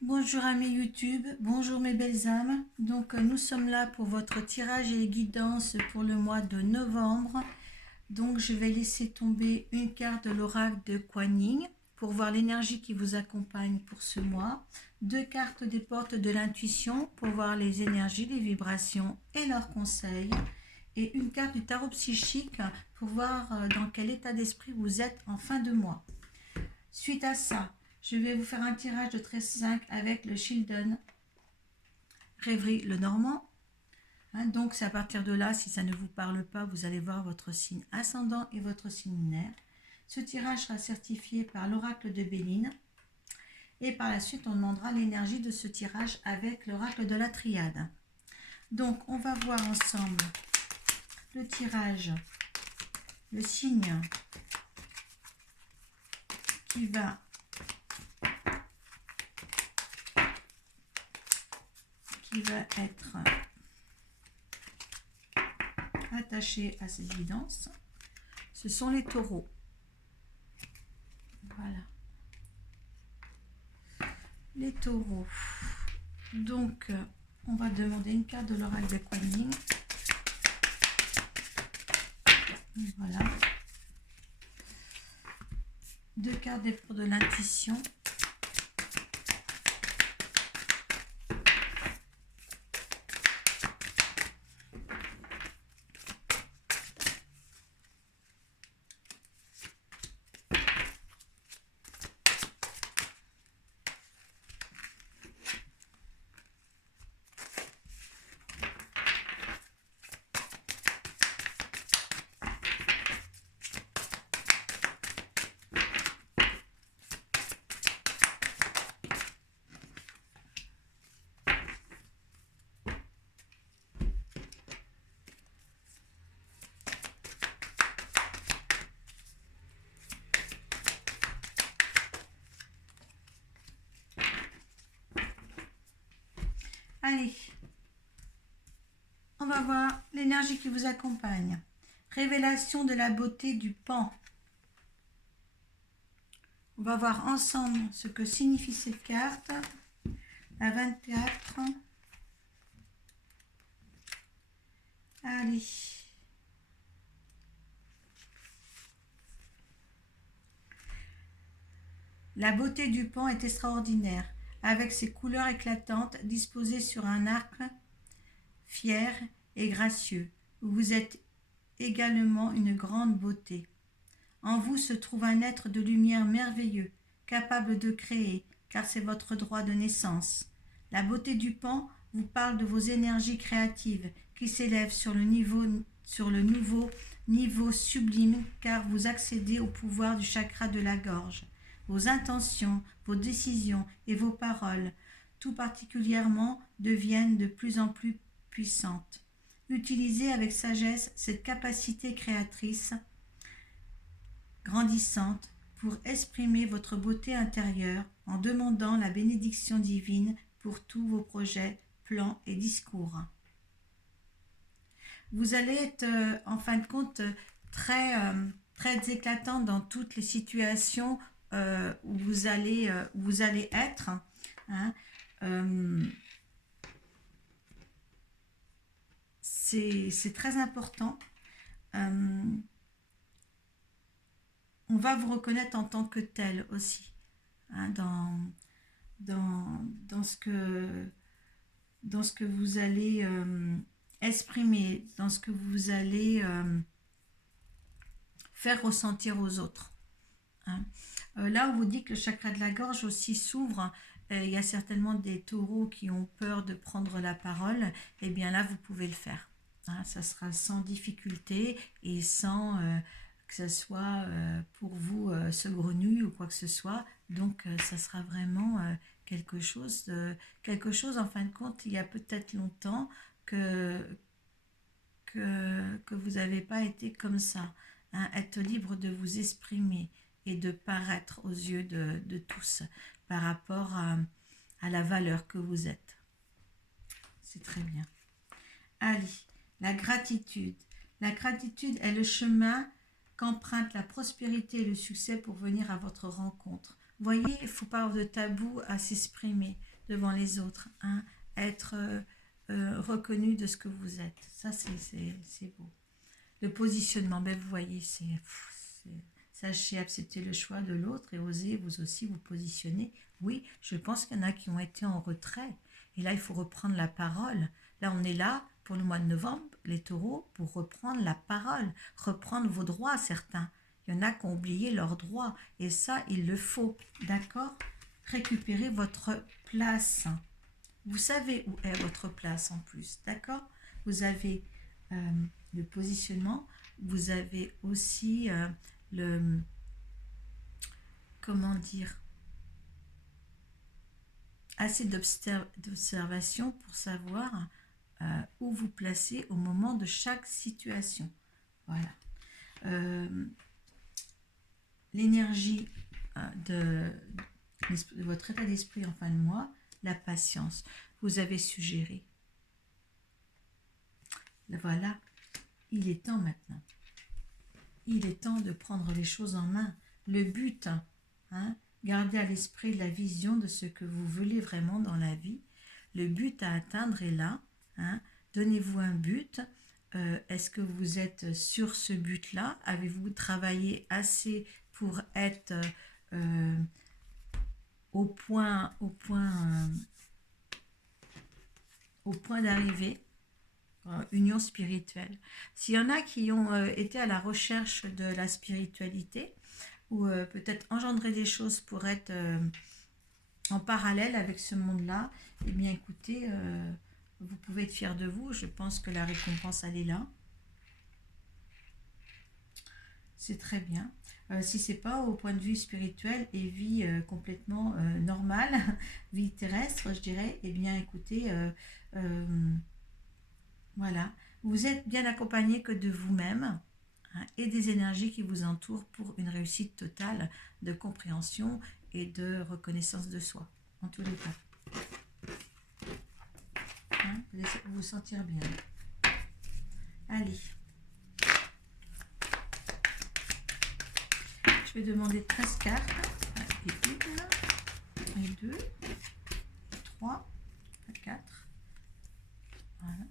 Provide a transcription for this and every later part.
Bonjour amis YouTube, bonjour mes belles âmes. Donc nous sommes là pour votre tirage et guidance pour le mois de novembre. Donc je vais laisser tomber une carte de l'oracle de Kuan Yin pour voir l'énergie qui vous accompagne pour ce mois. Deux cartes des portes de l'intuition pour voir les énergies, les vibrations et leurs conseils. Et une carte du tarot psychique pour voir dans quel état d'esprit vous êtes en fin de mois. Suite à ça, je vais vous faire un tirage de 13-5 avec le Children Rêverie le Normand. Donc c'est à partir de là, si ça ne vous parle pas, vous allez voir votre signe ascendant et votre signe lunaire. Ce tirage sera certifié par l'oracle de Béline. Et par la suite, on demandera l'énergie de ce tirage avec l'oracle de la triade. Donc on va voir ensemble le tirage, le signe qui va être attaché à ces évidences. Ce sont les taureaux. Voilà. Les taureaux. Donc, on va demander une carte de l'oracle de Kuan Yin. Voilà. Deux cartes des portes de l'intuition. Allez, on va voir l'énergie qui vous accompagne. Révélation de la beauté du pan. On va voir ensemble ce que signifie cette carte. La 24. Allez. La beauté du pan est extraordinaire, avec ses couleurs éclatantes disposées sur un arc fier et gracieux. Vous êtes également une grande beauté. En vous se trouve un être de lumière merveilleux, capable de créer, car c'est votre droit de naissance. La beauté du pan vous parle de vos énergies créatives qui s'élèvent sur le nouveau niveau sublime, car vous accédez au pouvoir du chakra de la gorge. Vos intentions, vos décisions et vos paroles, tout particulièrement, deviennent de plus en plus puissantes. Utilisez avec sagesse cette capacité créatrice grandissante pour exprimer votre beauté intérieure en demandant la bénédiction divine pour tous vos projets, plans et discours. Vous allez être en fin de compte très éclatant dans toutes les situations où vous allez être. C'est très important. On va vous reconnaître en tant que tel aussi, dans ce que vous allez exprimer, dans ce que vous allez faire ressentir aux autres. Là, on vous dit que le chakra de la gorge aussi s'ouvre. Il y a certainement des taureaux qui ont peur de prendre la parole. Et bien là, vous pouvez le faire. Ça sera sans difficulté et sans que ce soit pour vous saugrenue ou quoi que ce soit. Donc, ça sera vraiment quelque chose en fin de compte, il y a peut-être longtemps que vous n'avez pas été comme ça. Être libre de vous exprimer et de paraître aux yeux de tous par rapport à la valeur que vous êtes. C'est très bien. Allez, la gratitude. La gratitude est le chemin qu'emprunte la prospérité et le succès pour venir à votre rencontre. Vous voyez, il ne faut pas avoir de tabou à s'exprimer devant les autres, hein, être reconnu de ce que vous êtes. Ça, c'est beau. Le positionnement, ben, vous voyez, sachez accepter le choix de l'autre et osez vous aussi vous positionner. Oui, je pense qu'il y en a qui ont été en retrait. Et là, il faut reprendre la parole. Là, on est là pour le mois de novembre, les taureaux, pour reprendre la parole, reprendre vos droits, certains. Il y en a qui ont oublié leurs droits. Et ça, il le faut. D'accord? Récupérez votre place. Vous savez où est votre place en plus. D'accord? Vous avez le positionnement. Vous avez aussi le... Comment dire? Assez d'observation pour savoir où vous placez au moment de chaque situation. Voilà. L'énergie de votre état d'esprit en fin de mois, la patience. Vous avez suggéré. Voilà, il est temps maintenant. Il est temps de prendre les choses en main. Le but, hein, gardez à l'esprit la vision de ce que vous voulez vraiment dans la vie. Le but à atteindre est là. Hein. Donnez-vous un but. Est-ce que vous êtes sur ce but-là? Avez-vous travaillé assez pour être au point d'arrivée? Union spirituelle. S'il y en a qui ont été à la recherche de la spiritualité ou peut-être engendrer des choses pour être en parallèle avec ce monde-là, eh bien écoutez, vous pouvez être fiers de vous. Je pense que la récompense, elle est là. C'est très bien. Si c'est pas au point de vue spirituel et vie complètement normale, vie terrestre, je dirais, eh bien écoutez, voilà, vous êtes bien accompagné que de vous-même, hein, et des énergies qui vous entourent pour une réussite totale de compréhension et de reconnaissance de soi, en tous les cas. Hein, vous allez vous sentir bien. Allez. Je vais demander 13 cartes. Et 1, et 2, 3, 4. Voilà.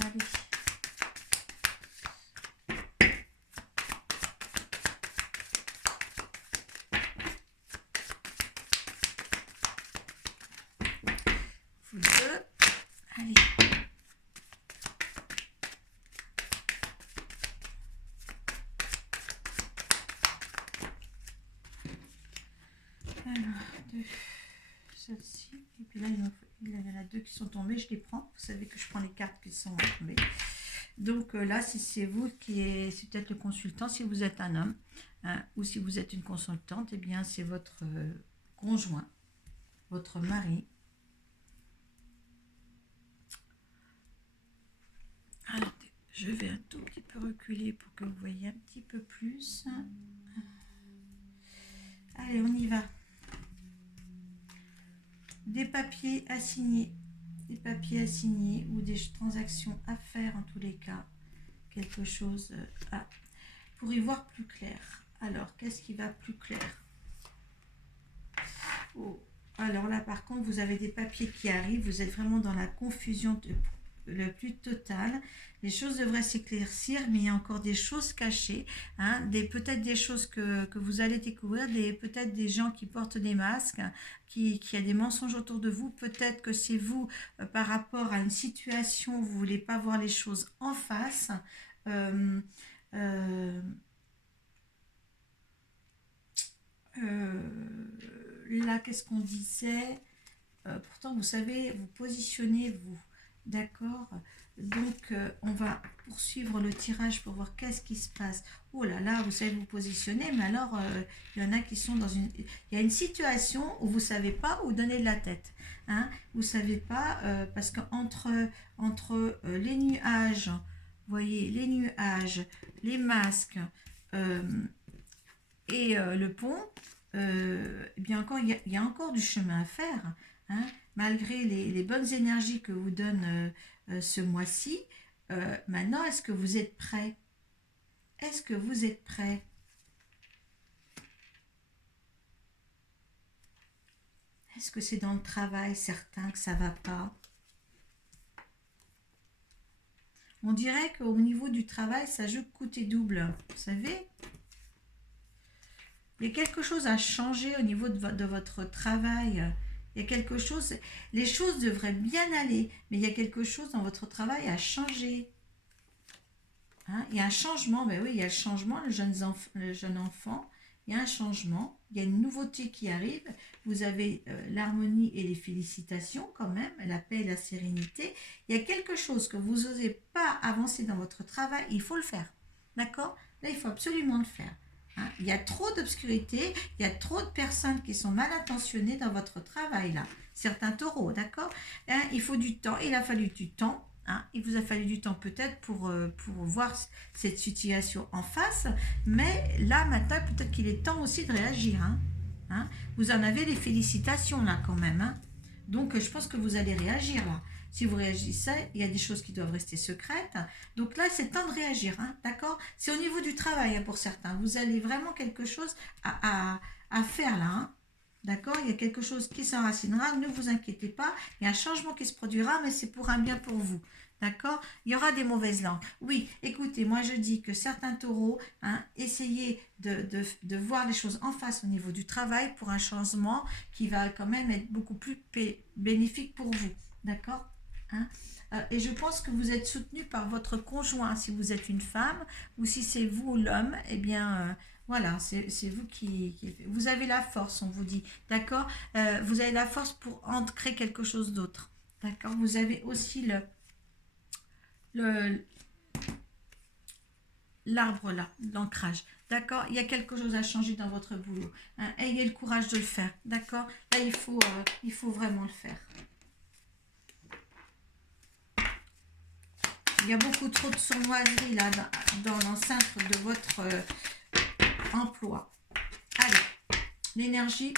Allez. Vous deux. Allez. Alors, deux. Celle-ci. Et puis là, il y en a deux qui sont tombées. Je les prends. Vous savez que je prends les cartes qui sont tombées. Donc là, si c'est vous c'est peut-être le consultant, si vous êtes un homme, hein, ou si vous êtes une consultante, eh bien c'est votre conjoint, votre mari. Alors, je vais un tout petit peu reculer pour que vous voyez un petit peu plus. Allez, on y va. Des papiers à signer. Des papiers à signer ou des transactions à faire en tous les cas. Quelque chose pour y voir plus clair. Alors, qu'est-ce qui va plus clair? Oh. Alors là, par contre, vous avez des papiers qui arrivent. Vous êtes vraiment dans la confusion plus total. Les choses devraient s'éclaircir, mais il y a encore des choses cachées, hein, peut-être des choses que vous allez découvrir, peut-être des gens qui portent des masques, qui a des mensonges autour de vous. Peut-être que c'est vous, par rapport à une situation, vous ne voulez pas voir les choses en face. Euh, euh, Là, qu'est-ce qu'on disait? Pourtant, vous savez, vous positionnez, vous. D'accord? Donc, on va poursuivre le tirage pour voir qu'est-ce qui se passe. Oh là là, vous savez vous positionner, mais alors, il y en a qui sont dans une... Il y a une situation où vous ne savez pas où donner de la tête. Hein? Vous ne savez pas, parce qu'entre les nuages, vous voyez, les nuages, les masques et le pont, eh bien encore, il y a encore du chemin à faire. Hein, malgré les bonnes énergies que vous donne ce mois-ci. Maintenant, est-ce que vous êtes prêts? Est-ce que vous êtes prêts? Est-ce que c'est dans le travail certain que ça ne va pas? On dirait qu'au niveau du travail, ça joue coûte et double. Vous savez, il y a quelque chose à changer au niveau de votre travail. Il y a quelque chose, les choses devraient bien aller, mais il y a quelque chose dans votre travail à changer. Hein, il y a un changement, ben oui, il y a le changement, le jeune enfant, il y a un changement, il y a une nouveauté qui arrive, vous avez l'harmonie et les félicitations quand même, la paix et la sérénité. Il y a quelque chose que vous n'osez pas avancer dans votre travail, il faut le faire, d'accord? Là, il faut absolument le faire. Hein, il y a trop d'obscurité, il y a trop de personnes qui sont mal intentionnées dans votre travail là. Certains taureaux, d'accord? Hein, il faut du temps, il a fallu du temps. Hein, il vous a fallu du temps peut-être pour voir cette situation en face, mais là maintenant peut-être qu'il est temps aussi de réagir. Hein. Hein, vous en avez les félicitations là quand même. Hein. Donc je pense que vous allez réagir là. Si vous réagissez, il y a des choses qui doivent rester secrètes. Donc là, c'est temps de réagir, hein, d'accord? C'est au niveau du travail hein, pour certains. Vous avez vraiment quelque chose à faire là. Hein. D'accord? Il y a quelque chose qui s'enracinera, ne vous inquiétez pas. Il y a un changement qui se produira, mais c'est pour un bien pour vous. D'accord? Il y aura des mauvaises langues. Oui, écoutez, moi je dis que certains taureaux, hein, essayez de voir les choses en face au niveau du travail pour un changement qui va quand même être beaucoup plus bénéfique pour vous. D'accord? Hein? Et je pense que vous êtes soutenu par votre conjoint si vous êtes une femme ou si c'est vous l'homme, eh bien voilà, c'est vous vous avez la force, on vous dit, d'accord? Vous avez la force pour ancrer quelque chose d'autre, d'accord? Vous avez aussi l'arbre là, l'ancrage, d'accord? Il y a quelque chose à changer dans votre boulot, hein? Ayez le courage de le faire, d'accord? Là, il faut vraiment le faire. Il y a beaucoup trop de sournoiserie là dans l'enceinte de votre emploi. Allez, l'énergie,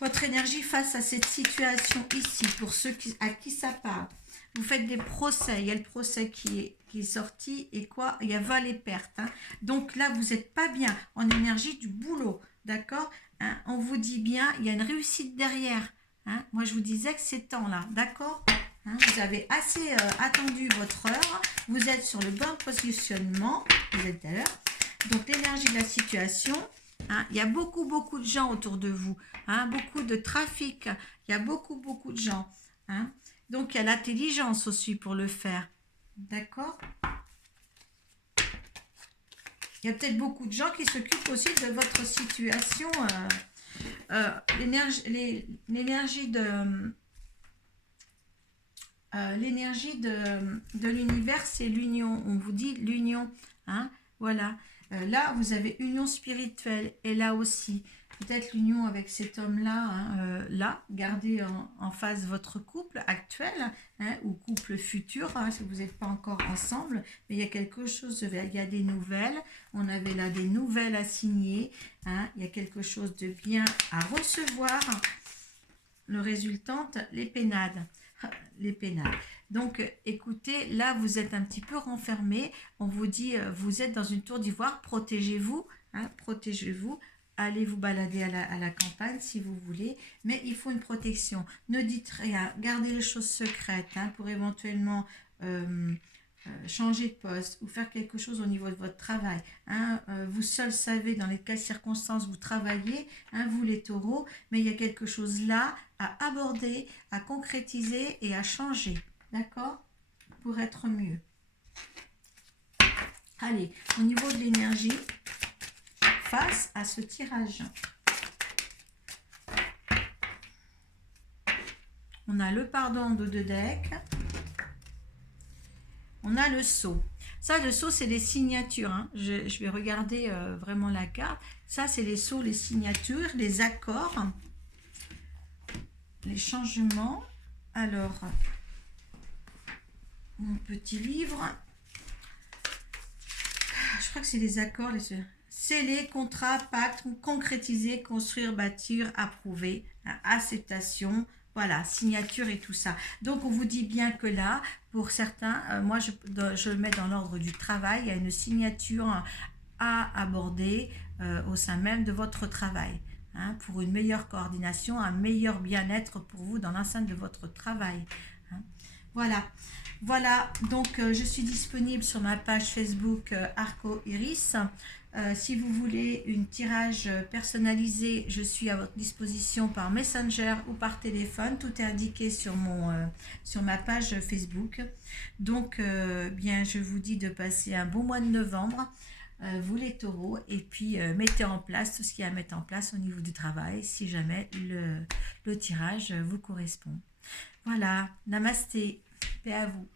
votre énergie face à cette situation ici, pour ceux à qui ça parle. Vous faites des procès, il y a le procès qui est sorti et quoi? Il y a vol et perte. Hein. Donc là, vous n'êtes pas bien en énergie du boulot, d'accord? Hein, on vous dit bien, il y a une réussite derrière. Hein. Moi, je vous disais que c'est temps là, d'accord? Hein, vous avez assez attendu votre heure, vous êtes sur le bon positionnement, vous êtes à l'heure. Donc l'énergie de la situation, hein, il y a beaucoup de gens autour de vous, hein, beaucoup de trafic, il y a beaucoup de gens. Hein. Donc il y a l'intelligence aussi pour le faire, d'accord? Il y a peut-être beaucoup de gens qui s'occupent aussi de votre situation, l'énergie de l'univers, c'est l'union. On vous dit l'union. Hein, voilà. Là, vous avez union spirituelle. Et là aussi, peut-être l'union avec cet homme-là. Hein, là, gardez en face votre couple actuel hein, ou couple futur, hein, si vous n'êtes pas encore ensemble. Mais il y a quelque chose, il y a des nouvelles. On avait là des nouvelles à signer. Hein, il y a quelque chose de bien à recevoir. Le résultante, les pénades. Les pénales. Donc, écoutez, là, vous êtes un petit peu renfermé. On vous dit, vous êtes dans une tour d'ivoire, protégez-vous, hein, protégez-vous. allez vous balader à la campagne si vous voulez, mais il faut une protection. Ne dites rien, gardez les choses secrètes hein, pour éventuellement changer de poste ou faire quelque chose au niveau de votre travail. Hein. Vous seul savez dans quelles circonstances vous travaillez, hein, vous les taureaux, mais il y a quelque chose là à aborder, à concrétiser et à changer, d'accord? Pour être mieux. Allez, au niveau de l'énergie, face à ce tirage. On a le pardon de 2 decks. On a le sceau. Ça, le sceau, c'est les signatures. Hein. Je vais regarder vraiment la carte. Ça, c'est les sceaux, les signatures, les accords, les changements. Alors, mon petit livre. Je crois que c'est les accords, les sceller, contrat, pacte, concrétiser, construire, bâtir, approuver, acceptation, voilà, signature et tout ça. Donc, on vous dit bien que là, pour certains, moi, je le mets dans l'ordre du travail, il y a une signature à aborder au sein même de votre travail. Hein, pour une meilleure coordination, un meilleur bien-être pour vous dans l'enceinte de votre travail. Hein. Voilà. Voilà, donc je suis disponible sur ma page Facebook Arco Iris. Si vous voulez une tirage personnalisé, je suis à votre disposition par Messenger ou par téléphone. Tout est indiqué sur ma page Facebook. Donc, bien, je vous dis de passer un bon mois de novembre, vous les taureaux, et puis mettez en place tout ce qu'il y a à mettre en place au niveau du travail, si jamais le tirage vous correspond. Voilà, namasté, paix à vous.